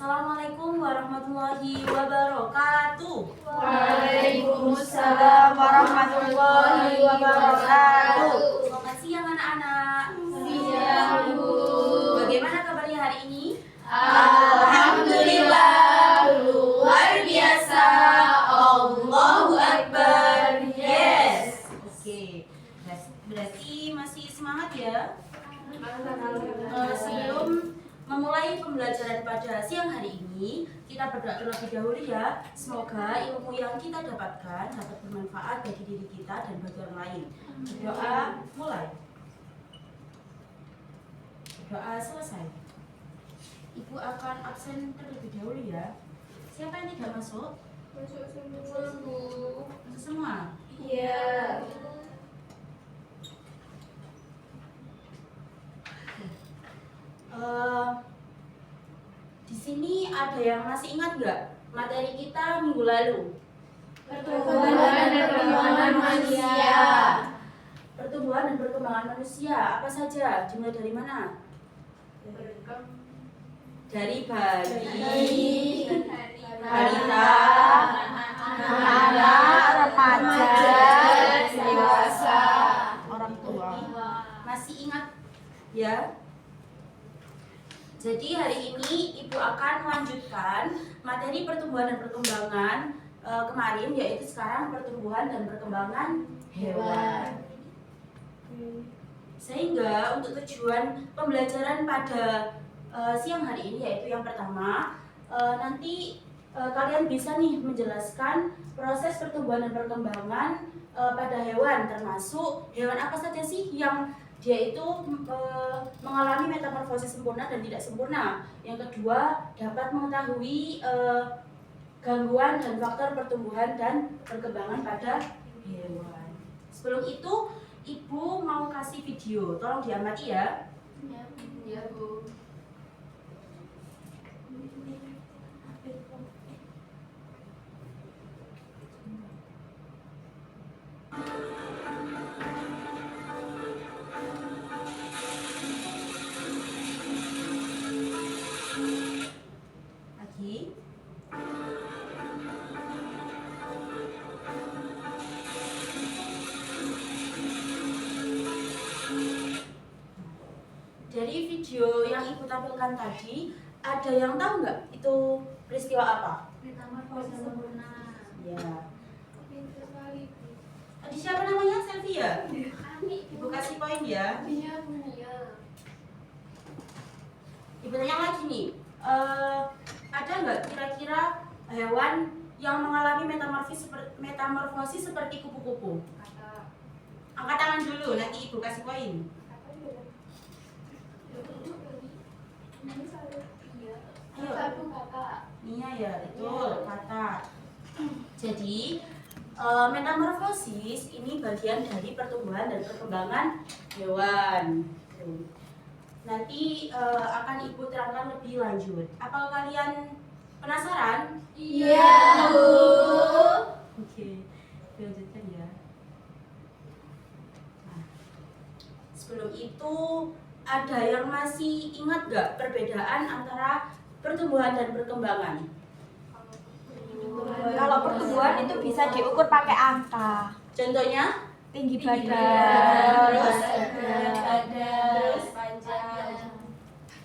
Assalamualaikum warahmatullahi wabarakatuh. Waalaikumsalam warahmatullahi wabarakatuh. Selamat siang anak-anak. Siang, Bu. Bagaimana kabarnya hari ini? Alhamdulillah, luar biasa. Allahu Akbar. Yes. Oke, berarti masih semangat ya? Sebelum memulai pembelajaran pada siang hari ini, kita berdoa terlebih dahulu ya. Semoga ilmu yang kita dapatkan dapat bermanfaat bagi diri kita dan bagi orang lain. Berdoa mulai. Berdoa selesai. Ibu akan absen terlebih dahulu ya. Siapa yang tidak masuk? Masuk semua, Bu. Masuk semua. Iya. Di sini ada yang masih ingat nggak materi kita minggu lalu? Pertumbuhan dan perkembangan manusia. Pertumbuhan dan perkembangan manusia apa saja? Dimulai dari mana? Dari bayi, balita, anak, remaja, dewasa, orang tua. Masih ingat ya? Jadi hari ini Ibu akan melanjutkan materi pertumbuhan dan perkembangan kemarin, yaitu sekarang pertumbuhan dan perkembangan hewan. Sehingga untuk tujuan pembelajaran pada siang hari ini, yaitu yang pertama, nanti kalian bisa nih menjelaskan proses pertumbuhan dan perkembangan pada hewan, termasuk hewan apa saja sih yang dia itu mengalami metamorfosis sempurna dan tidak sempurna. Yang kedua, dapat mengetahui gangguan dan faktor pertumbuhan dan perkembangan pada hewan. Sebelum itu, Ibu mau kasih video, tolong diamati ya. Ya, Bu. Lagi. Dari video yang Ibu tampilkan tadi, ada yang tahu nggak itu peristiwa apa? Metamorfosis sempurna. Ya. Pintar sekali, Bu. Tadi siapa namanya? Selfie ya? Ani, Ibu kasih poin ya. Iya, Bu. Iya. Ibu tanya lagi nih, ada nggak kira-kira hewan yang mengalami metamorfosis seperti kupu-kupu? Kata. Angkat tangan dulu, nanti Ibu kasih poin. Ayo. Satu kata. Iya ya, betul, kata. Jadi, metamorfosis ini bagian dari pertumbuhan dan perkembangan hewan. Nanti akan Ibu terangkan lebih lanjut. Apa kalian penasaran? Iya, Bu. Oke, lanjutkan ya. Nah, sebelum itu, ada yang masih ingat nggak perbedaan antara pertumbuhan dan perkembangan? Kalau pertumbuhan itu bisa diukur pakai angka. Contohnya? Tinggi Tinggi badan, badan, terus panjang.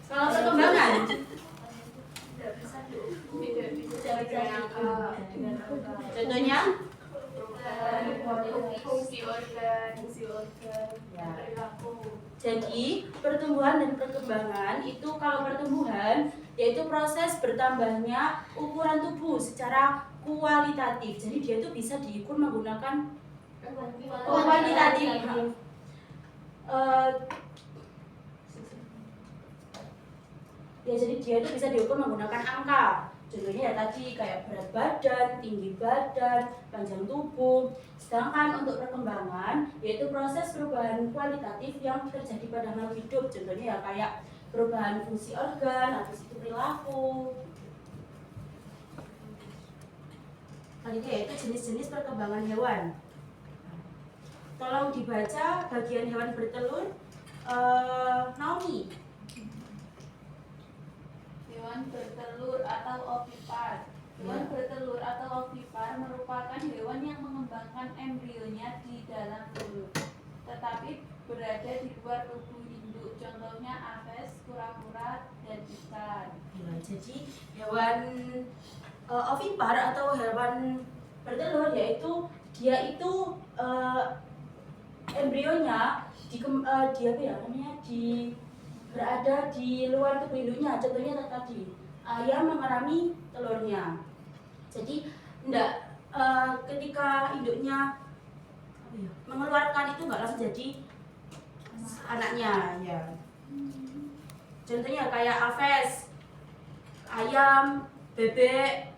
Kalau perkembangan? Tidak bisa dengan angka. Contohnya? Fungsi organ, Ya. perilaku. Jadi pertumbuhan dan perkembangan itu, kalau pertumbuhan yaitu proses bertambahnya ukuran tubuh secara kualitatif. Jadi dia itu bisa diukur menggunakan kuantitatif. Ya, jadi dia itu bisa diukur menggunakan angka. Contohnya ya tadi kayak berat badan, tinggi badan, panjang tubuh. Sedangkan untuk perkembangan yaitu proses perubahan kualitatif yang terjadi pada makhluk hidup. Contohnya ya kayak perubahan fungsi organ, habis itu perilaku. Tadi itu yaitu jenis-jenis perkembangan hewan. Tolong dibaca bagian hewan bertelur. Naomi. Hewan bertelur ovipar merupakan hewan yang mengembangkan embrionya di dalam mulut, tetapi berada di luar tubuh induk. Contohnya aves, kura-kura, dan ikan. Ya, jadi hewan ovipar atau hewan bertelur yaitu dia itu embrionya berada di luar tubuh induknya. Contohnya tadi ayam mengerami telurnya. Jadi ketika induknya mengeluarkan itu nggak langsung jadi anaknya ya. Contohnya kayak aves, ayam, bebek,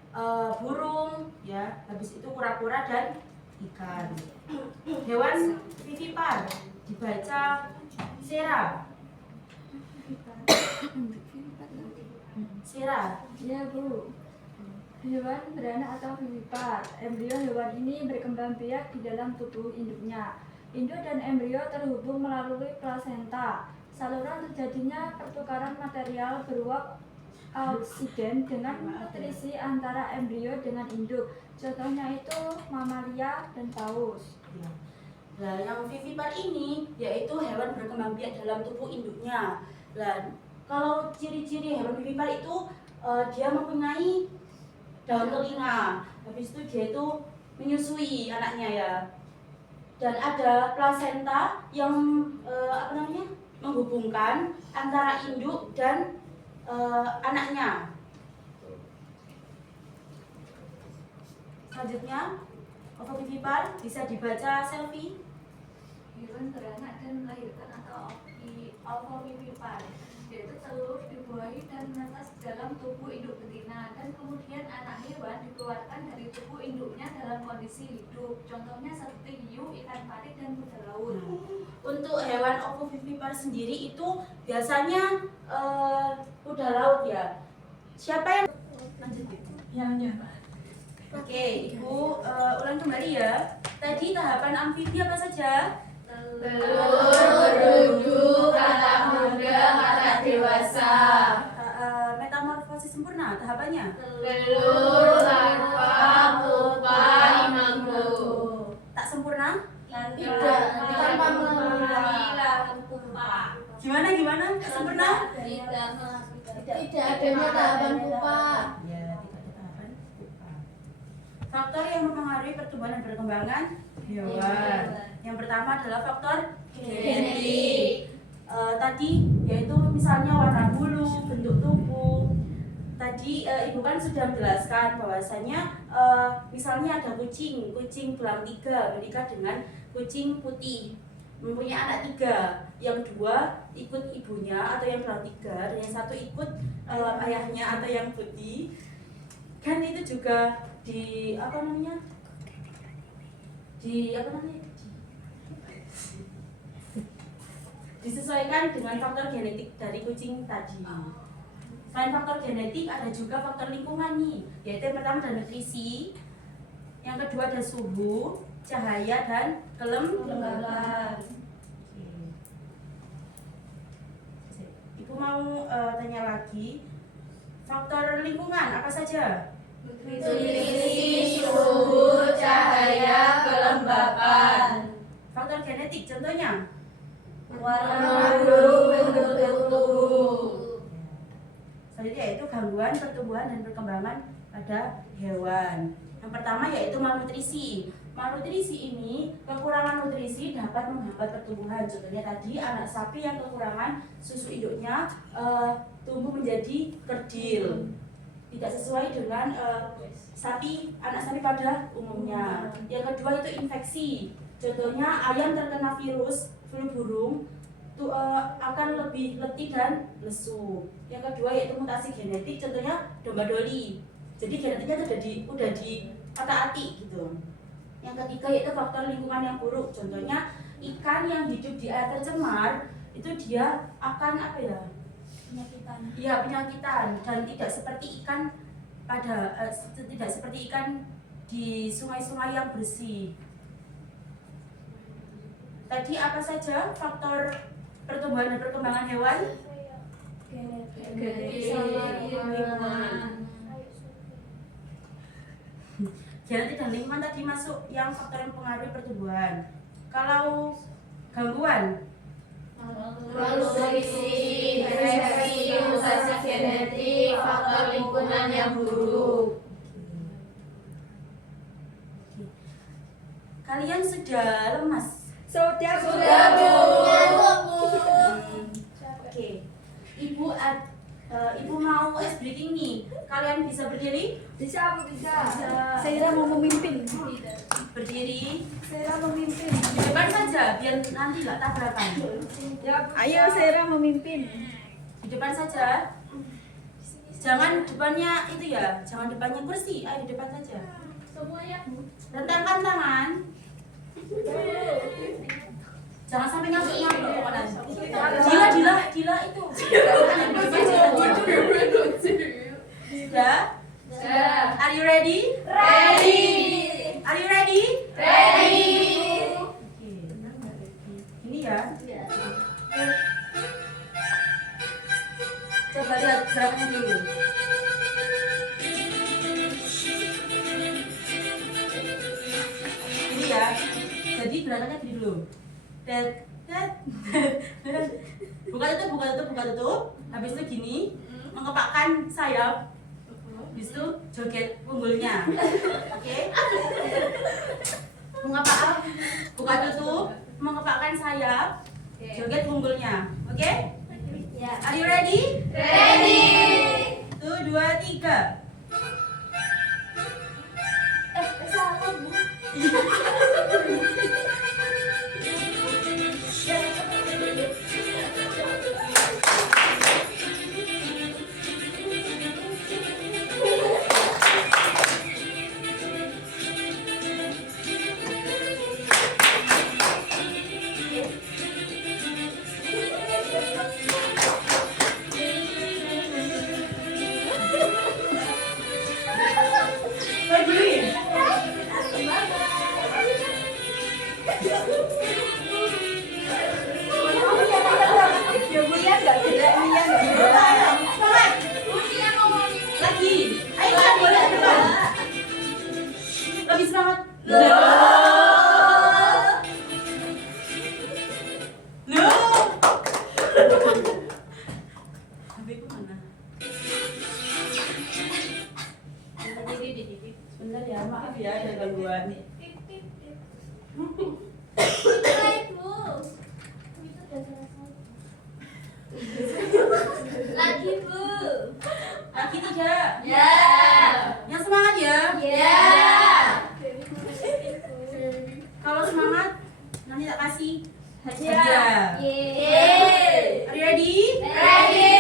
burung ya, habis itu kura-kura dan ikan. Hewan vivipar dibaca sera. Sera. Ya Bu, hewan beranak atau vivipar. Embrio hewan ini berkembang biak di dalam tubuh induknya. Induk dan embrio terhubung melalui plasenta. Saluran terjadinya pertukaran material beruap oksigen dengan nutrisi antara embrio dengan induk. Contohnya itu mamalia dan paus. Ya. Nah, yang vivipar ini yaitu hewan berkembang biak dalam tubuh induknya. Nah, kalau ciri-ciri hewan vivipar itu dia mempunyai daun telinga, habis itu dia itu menyusui anaknya ya, dan ada plasenta yang menghubungkan antara induk dan anaknya. Selanjutnya, ovovivipar bisa dibaca selfie. Hewan beranak dan melahirkan atau ovovivipar, yaitu telur dibuahi dan menetas dalam tubuh induk betina, dan kemudian anak hewan dikeluarkan dari tubuh induknya dalam kondisi hidup. Contohnya seperti hiu, ikan pari, dan kuda laut. Untuk hewan ovovivipar sendiri itu biasanya kuda laut ya. Siapa yang lanjut? Yang Oke, Ibu ulang kembali ya. Tadi tahapan amfibi apa saja? Telur, berunjuk, anak muda, anak dewasa. Metamorfosis sempurna tahapannya? Telur, larva, pupa, imangku. Tak sempurna? Tidak, tanpa mengurangi lahan pupa. Gimana? Tak sempurna? Tidak adanya tahapan pupa. Ya, tidak ada tahapan pupa. Faktor yang mempengaruhi pertumbuhan dan perkembangan hewan. Yang pertama adalah faktor genetik. Tadi yaitu misalnya warna bulu, bentuk tubuh. Tadi Ibu kan sudah menjelaskan bahwasanya misalnya ada kucing belang 3 menikah dengan kucing putih, mempunyai anak 3, yang 2 ikut ibunya atau yang belang 3, dan yang 1 ikut ayahnya atau yang putih. Kan itu juga disesuaikan dengan faktor genetik dari kucing tadi. Selain faktor genetik ada juga faktor lingkungan nih, yaitu yang pertama ada nutrisi, yang kedua ada suhu, cahaya, dan kelembaban. Ibu mau tanya lagi, faktor lingkungan apa saja? Nutrisi, suhu, cahaya, kelembapan. Faktor genetik contohnya? Warna bulu, bentuk tubuh. Selanjutnya yaitu gangguan pertumbuhan dan perkembangan pada hewan. Yang pertama yaitu malnutrisi. Malnutrisi ini, kekurangan nutrisi dapat menghambat pertumbuhan. Contohnya tadi anak sapi yang kekurangan susu induknya tumbuh menjadi kerdil, tidak sesuai dengan anak sapi pada umumnya. Yang kedua itu infeksi. Contohnya ayam terkena virus flu burung akan lebih letih dan lesu. Yang kedua yaitu mutasi genetik, contohnya domba doli. Jadi genetiknya udah diata-ati gitu. Yang ketiga yaitu faktor lingkungan yang buruk. Contohnya ikan yang hidup di air tercemar itu dia akan penyakitan dan tidak seperti ikan di sungai-sungai yang bersih. Tadi apa saja faktor pertumbuhan dan perkembangan hewan? Genetik sama lingkungan. genetik dan lingkungan tadi masuk yang faktor yang mempengaruhi pertumbuhan. Kalau gangguan Malnutrisi, infeksi, mutasi genetik, faktor lingkungan yang buruk. kalian sudah lemas. Sudah Oke. Ibu mau ice breaking nih. Kalian bisa berdiri? Bisa. Saya mau memimpin. Berdiri Saya memimpin. di depan saja biar nanti nggak tabrakan. Ya, Ayo Sera memimpin. Di depan saja. Jangan depannya itu ya, jangan depannya kursi. Ayo di depan saja. Semuanya Bu. Rentangkan tangan. Jangan sampai nyangkut pokoknya. Gila itu. Sudah? Are you ready? Ready. Are you ready? Ready. Oke. Ini ya. Coba lihat gerakannya dulu. Ini ya. Jadi gerakannya gini dulu. Tet, tet. Buka tutup. Habis itu gini, mengepakkan sayap. Habis itu joget punggulnya. Oke? Mengepakkan, buka tutup, mengepakkan sayap, joget punggulnya. Oke? Ya. Are you ready? Ready. 1, 2, 3. Salah Bu. Berdiri. Ya Bu ya nggak gerak nih ya nggak gerak. Semangat. Lagi. Ayo kan boleh ke depan. Lebih semangat. Loh. Habis itu mana? Sebentar ya, maaf ya ada gangguan. Lagi Bu. Lagi 3. Ya. Yang semangat ya. Ya. Kalau semangat nanti tak kasih Ya. hadiah. Yeay. Are you ready? Ready.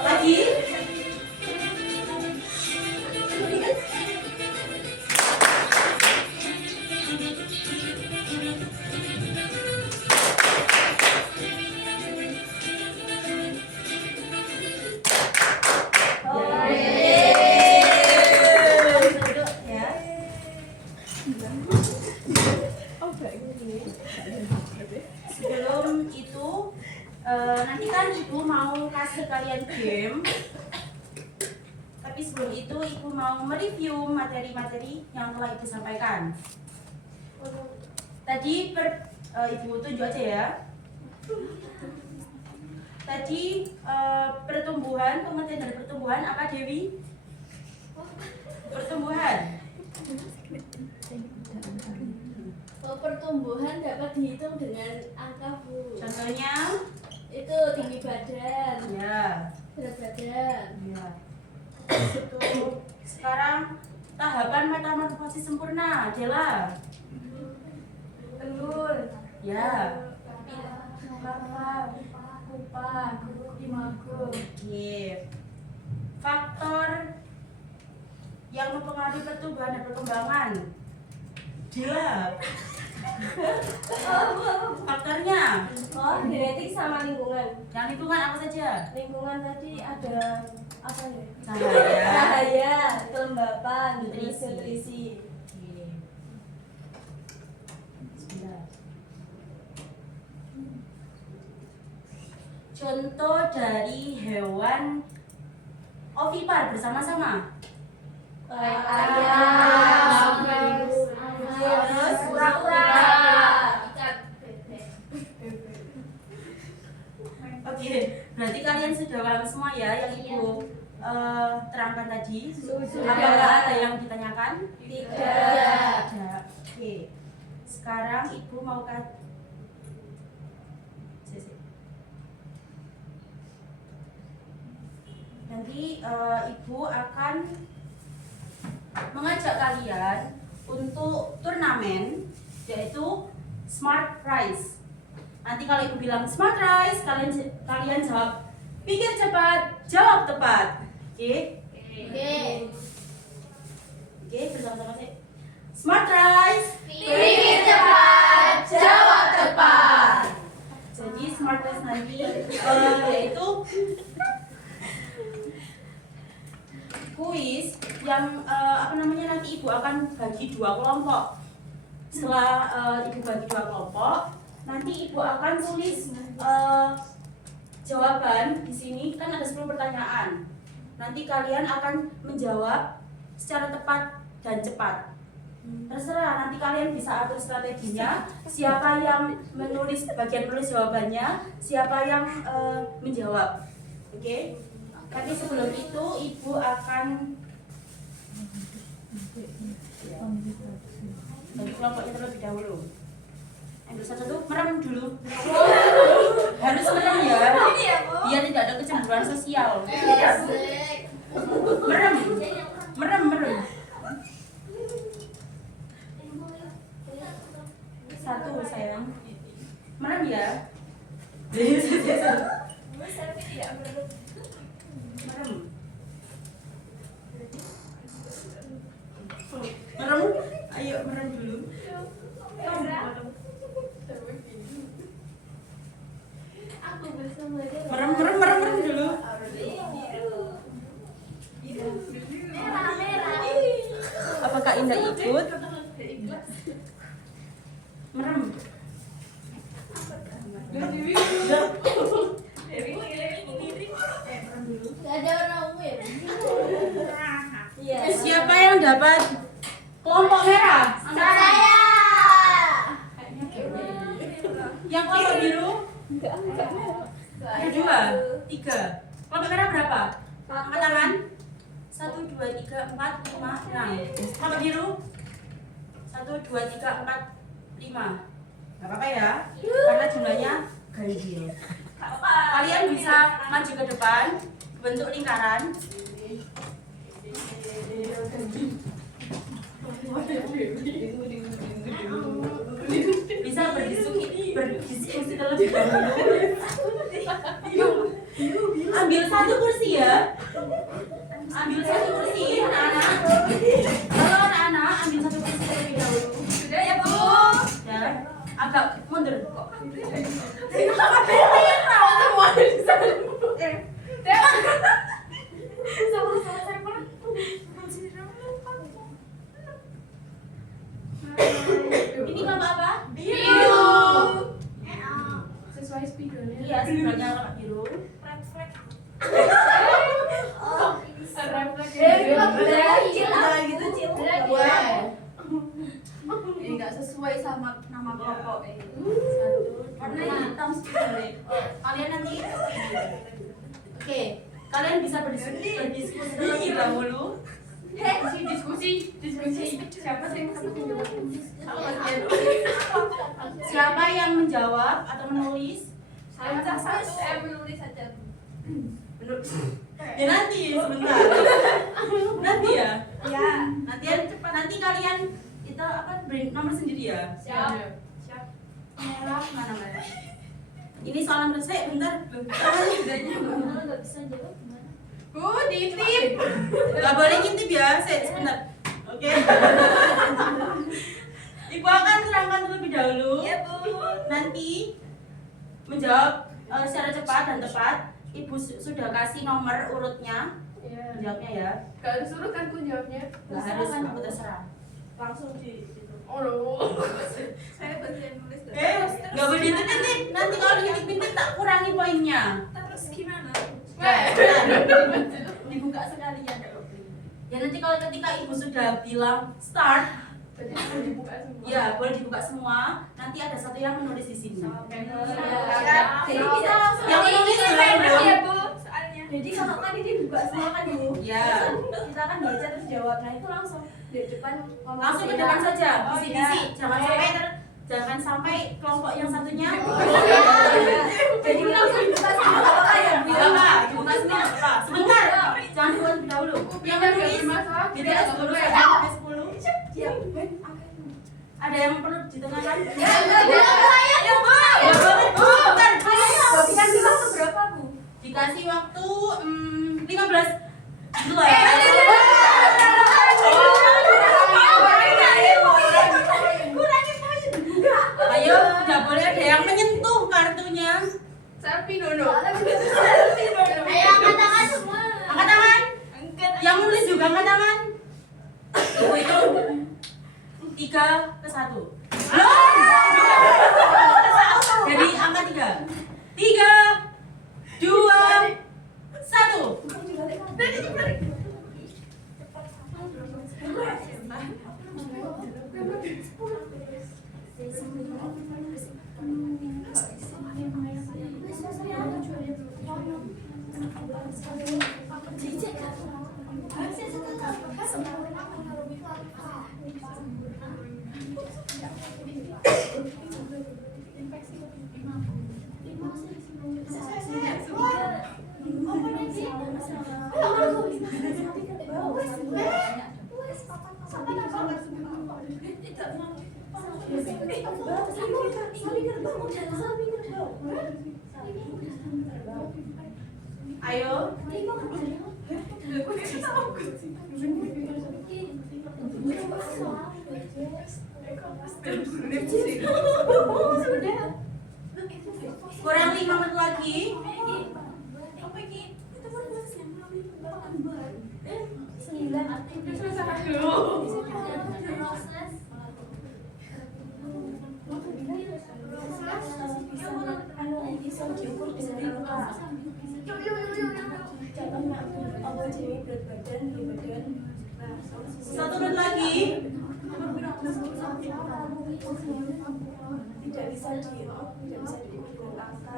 Lagi. Duduk ya. Sebelum itu nanti kan ibu mau kasih kalian game. Tapi sebelum itu ibu mau mereview materi-materi yang telah ibu sampaikan. Tadi ibu tunjuk aja ya. Tadi pertumbuhan, pengertian dari pertumbuhan apa Dewi? Pertumbuhan. Pertumbuhan dapat dihitung dengan angka Bu. Contohnya Itu tinggi badan, ya. berat badan. Ya. Sekarang tahapan metamorfosis sempurna, Dela. Telur. Ya. Larva. Pupa. Imago. Oke. Faktor yang mempengaruhi pertumbuhan dan perkembangan. Dela. Faktornya. Oh, genetik sama lingkungan. Yang lingkungan apa saja? Lingkungan tadi ada apa ya? Cahaya. Cahaya, kelembapan, Nutrisi. terus nutrisi. Oke. Bismillah. Contoh dari hewan ovipar bersama-sama. Ayam, Terus kura-kura. Oke, berarti kalian sudah paham semua ya yang Ibu terangkan tadi? Sudah. Apakah ada yang ditanyakan? Tidak. Tidak. Oke. Sekarang Ibu mau nanti Ibu akan mengajak kalian untuk turnamen yaitu Smart Rice. Nanti kalau Ibu bilang Smart Rice, kalian jawab pikir cepat, jawab tepat. Oke? Oke, bersama-sama sih. Smart Rice. Pikir cepat, jawab tepat. Jadi Smart Rice nanti yaitu kuis yang nanti Ibu akan bagi 2 kelompok. Setelah Ibu bagi 2 kelompok, nanti Ibu akan tulis jawaban di sini, kan ada 10 pertanyaan. Nanti kalian akan menjawab secara tepat dan cepat. Terserah, nanti kalian bisa atur strateginya. Siapa yang menulis bagian tulis jawabannya, siapa yang menjawab. Oke? Tapi sebelum itu Ibu akan bagi kelompoknya terlebih dahulu. Ambil satu, merem dulu. Harus merem ya, biar tidak ada kecemburuan sosial. Merem, merem, merem. Satu sayang, merem ya. Merem. Merem, ayo merem dulu. Merem, merem, merem, merem dulu. Apakah Indah ikut? Merem. Siapa yang dapat kelompok merah? Saya. Yang kelompok biru? Ada 2, 3. Kelompok merah berapa? Angkat tangan. 1, 2, 3, 4, 5, 6. Kelompok biru? 1, 2, 3, 4, 5. Gak apa-apa ya, karena jumlahnya ganjil. Kalian bisa maju ke depan, bentuk lingkaran. Bisa berdiskusi terlebih dahulu. Ambil 1 kursi ya. Ambil 1 kursi anak-anak. Halo anak-anak, ambil 1 kursi terlebih dahulu. Sudah ya, Bu. Ya, agak mundur kok. Semua di sana. Ini kelompok apa? Biru. Sesuai spidolnya. Iya, sebenarnya kelompok biru. Gitu, Cil. Ini nggak sesuai sama nama kelompok ini. Warnanya hitam sekali. Kalian nanti oke, kalian bisa berdiskusi terlebih dahulu. Diskusi. Siapa sih yang jawab? Siapa yang menjawab atau menulis? Saya menulis saja. Ya nanti sebentar. Nanti ya. Ya. Nanti kalian itu apa beri nomor sendiri ya? Siap. Merah mana merah? Ini soal nomor saya bentar. Kalau nggak bisa jawab gimana? Ditip. Gak boleh ngintip ya, sebentar. Oke. Ibu akan terangkan terlebih dahulu. Iya, Bu. Nanti menjawab secara cepat dan tepat. Ibu sudah kasih nomor urutnya. Iya. Jawabnya ya. Gak harus urut kan ku jawabnya. Gak harus, aku terserah. Langsung di Oh no. saya bantuin nulis dong. Gak boleh dititip. Nanti kalau dititip tak kurangi poinnya. Terus gimana? Dibuka sekalian kalau ya nanti kalau ketika ibu sudah bilang start, Berarti harus dibuka semua. ya boleh dibuka semua. Nanti ada satu yang menulis di sini. Jadi kita langsung Yang menulis dulu. ya, Bu. Soalnya. Jadi kalau tadi dibuka semua kan, Bu. Ya. Kita kan baca terus jawab. Nah, itu langsung di depan ngomong Langsung ke sendiri. depan saja, Oh, bisi-bisi. iya. Jangan sampai kelompok yang satunya. Jadi langsung dibuka semua nggak apa-apa ya, Bu. Enggak apa, dibuka semua nggak apa. Sebentar, jangan dibuka terlebih dahulu. Yang menulis Tidak BTS dulu ya, sampai 10. Siap. Ada yang perlu ditenangkan? Ya, Bu. Ya boleh, Bu. Bentar, Tapi kan kita waktu berapa, Bu? dikasih waktu 15 dulu ya. Ayo, nggak boleh ada yang menyentuh kartunya. Sapi Nono. Ayo angkat tangan semua. Angkat tangan. Yang nulis juga angkat tangan. Ibu hitung 3 ke 1. Jadi angka 3. 3, 2, 1. Ayo. Kurang 5 menit lagi. Satu menit lagi. Tidak bisa diukur dengan angka,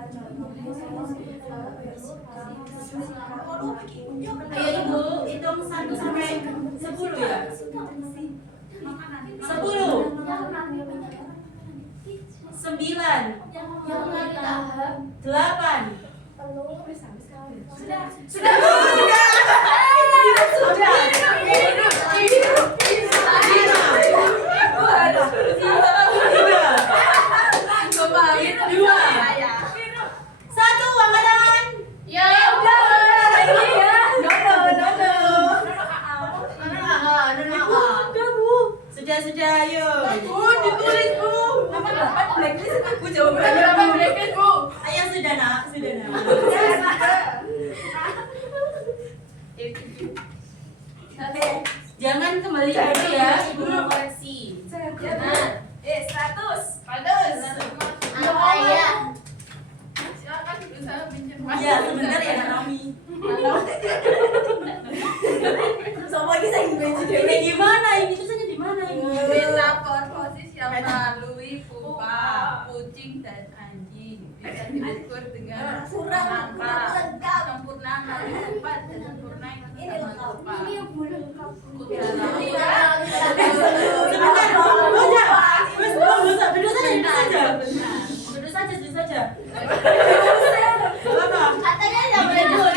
Ayo Ibu, hitung 1 sampai 10 ya. 10, 9, 8. Sudah, ayo. Ditulis, Bu. blacklist aku jawabannya. Berapa blacklist, Bu? Ayo sudah nak. Jangan kembali dulu ya, Ibu mau koreksi. Benar. 100. Iya. Silakan berusaha pinjam. Ya, sebentar ya Naomi. Sama lagi saya Ini gimana? Ini tulisannya di mana ini? Metafor posisi yang melalui pupa, kucing dan anjing bisa diukur dengan angka sempurna kali 4 dan sempurna yang sama pupa. Sebentar. Oh enggak. Terus duduk saja. Gak apa-apa. Katanya nggak boleh duduk.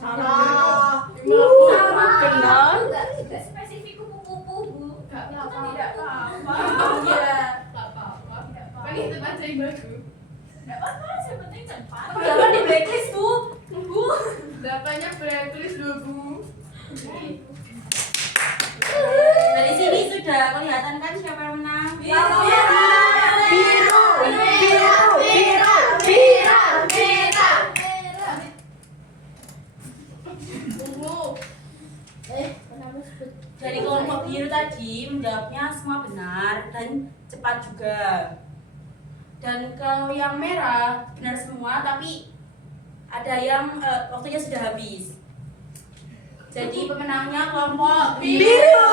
Salah. Benar. Enggak spesifik kupu-kupu, Bu. Enggak Itu apa-apa. kan tidak apa-apa. Iya. Enggak apa-apa. Kan itu baca yang bagus. Enggak apa-apa, yang penting cepat. Jangan di blacklist tuh. Bu. Dapatnya blacklist dulu, Bu. Dari sini sudah kelihatan kan siapa yang menang? Dari kelompok biru tadi menjawabnya semua benar dan cepat juga. Dan kalau yang merah benar semua tapi ada yang waktunya sudah habis. Jadi pemenangnya kelompok biru.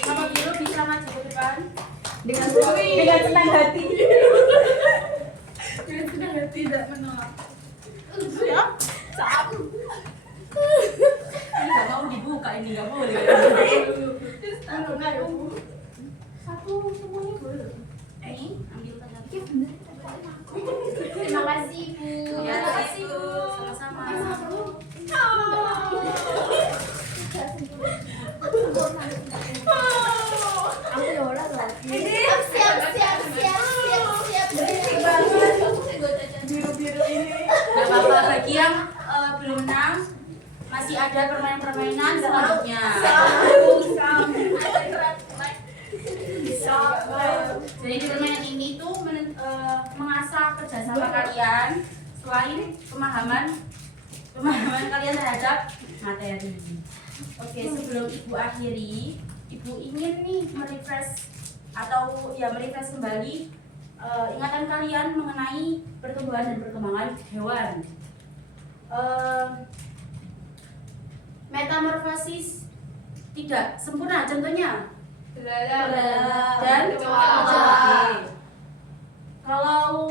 Kelompok biru bisa maju ke depan Dengan senang hati. Tidak menolak. ya. Ini nggak mau dibuka, ini nggak boleh. Satu semuanya boleh. Ini ambil tanda. Terima kasih, Bu. Ya, terima kasih Bu. Sama-sama. Aku ya ora lagi. Siap. Biru-biru ini. Gak apa-apa, bagi yang belum menang masih ada permainan-permainan selanjutnya. Jadi di permainan ini tuh mengasah kerjasama kalian selain pemahaman kalian terhadap materi. Oke, sebelum Ibu akhiri, Ibu ingin nih merefresh atau ya merefresh kembali ingatan kalian mengenai pertumbuhan dan perkembangan hewan. Metamorfosis tidak sempurna, contohnya dan oke. Kalau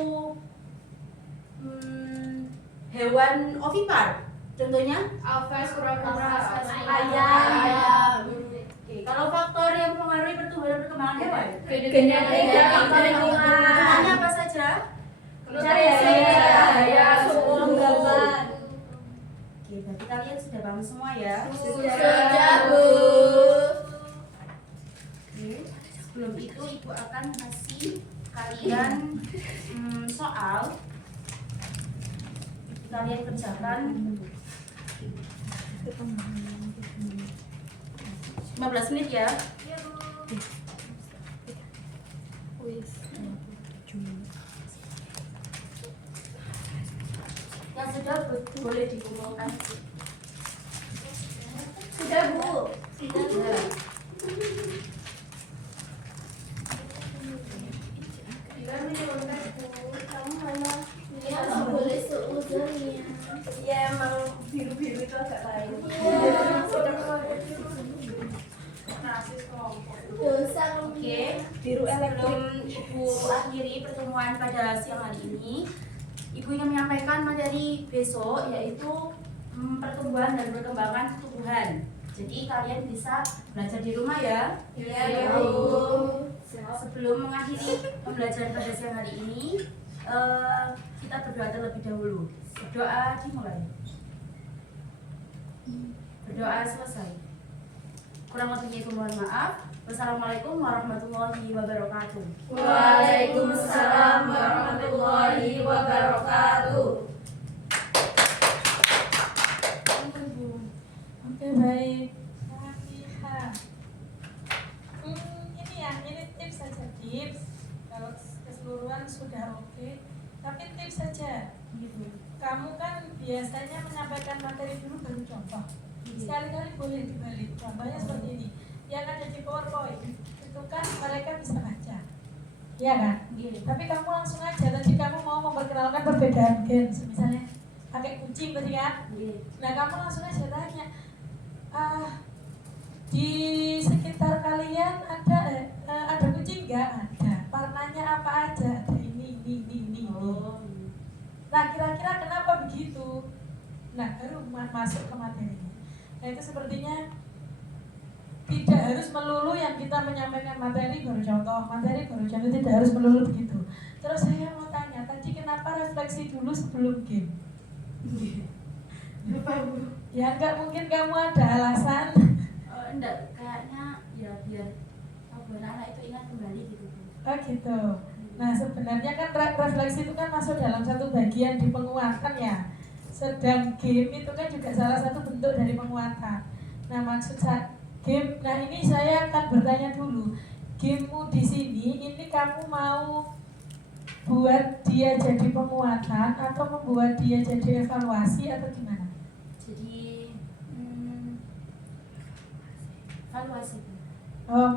hewan ovipar, contohnya Alves kura-kura. Ayam. Oke. Kalau faktor yang mempengaruhi pertumbuhan dan perkembangan hewan, Genetika, contohnya apa saja? cahaya, suhu lembab. Oke, berarti kalian sudah paham semua ya. Sudah, Bu. Oke. Sebelum itu Ibu akan kasih kalian soal. Kalian kerjakan 15 menit ya. Yang sudah boleh dikumpulkan. Sudah, Bu. Sudah. Kamu mana? Ya, nggak boleh seuzurnya. Ya emang biru-biru itu agak lain. Dosa Oke, Biru sebelum Ibu akhiri pertemuan pada siang hari ini, Ibu ingin menyampaikan materi besok yaitu pertumbuhan dan perkembangan tumbuhan. Jadi kalian bisa belajar di rumah ya. Iya, Bu. Sebelum mengakhiri pembelajaran pada siang hari ini, kita berdoa terlebih dahulu. Berdoa dimulai. Berdoa selesai. Kurang lebihnya itu mohon maaf. Wassalamualaikum warahmatullahi wabarakatuh. Waalaikumsalam warahmatullahi wabarakatuh. Oke, baik. Fatihah. Ini ya, ini tips saja, tips. Kalau keseluruhan sudah oke, tapi tips saja. Gitu. Kamu kan biasanya menyampaikan materi dulu baru contoh. Sekali-kali boleh dibalik. Contohnya seperti ini. Yang ada di PowerPoint itu kan mereka bisa baca. Iya kan? Tapi kamu langsung aja. Tadi kamu mau memperkenalkan perbedaan gen, misalnya pakai kucing tadi kan? Nah, kamu langsung aja tanya. Di sekitar kalian ada kucing nggak? Ada. Warnanya apa aja? Ada ini. Nah, kira-kira kenapa begitu? Nah, baru masuk ke materinya. Nah, itu sepertinya tidak harus melulu yang kita menyampaikan materi baru contoh, tidak harus melulu begitu. Terus saya mau tanya, tadi kenapa refleksi dulu sebelum game? Lupa Bu. Ya nggak mungkin kamu ada alasan. Enggak, kayaknya ya biar anak itu ingat kembali gitu Bu. Oh gitu. Nah sebenarnya kan refleksi itu kan masuk dalam satu bagian di penguatan ya. Sedang game itu kan juga salah satu bentuk dari penguatan. Nah maksud saya game, nah ini saya akan bertanya dulu. Gamemu di sini ini kamu mau buat dia jadi penguatan atau membuat dia jadi evaluasi atau gimana? Jadi evaluasi Bu. Oh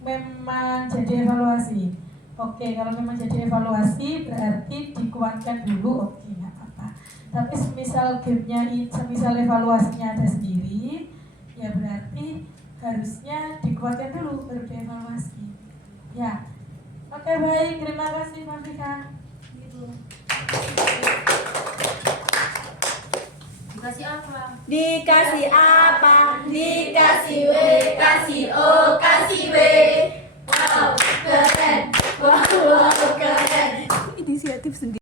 memang jadi evaluasi. Oke, kalau memang jadi evaluasi berarti dikuatkan dulu. Oke, nggak apa-apa. Tapi semisal gamenya, semisal evaluasinya ada sendiri, ya berarti harusnya dikuatkan dulu baru dievaluasi. Ya, oke baik. Terima kasih Mbak Vika. Gitu. Dikasih apa? Dikasih apa? Dikasih W, kasih O, kasih W. wow, keren. Wow, wow, keren. Inisiatif sendiri.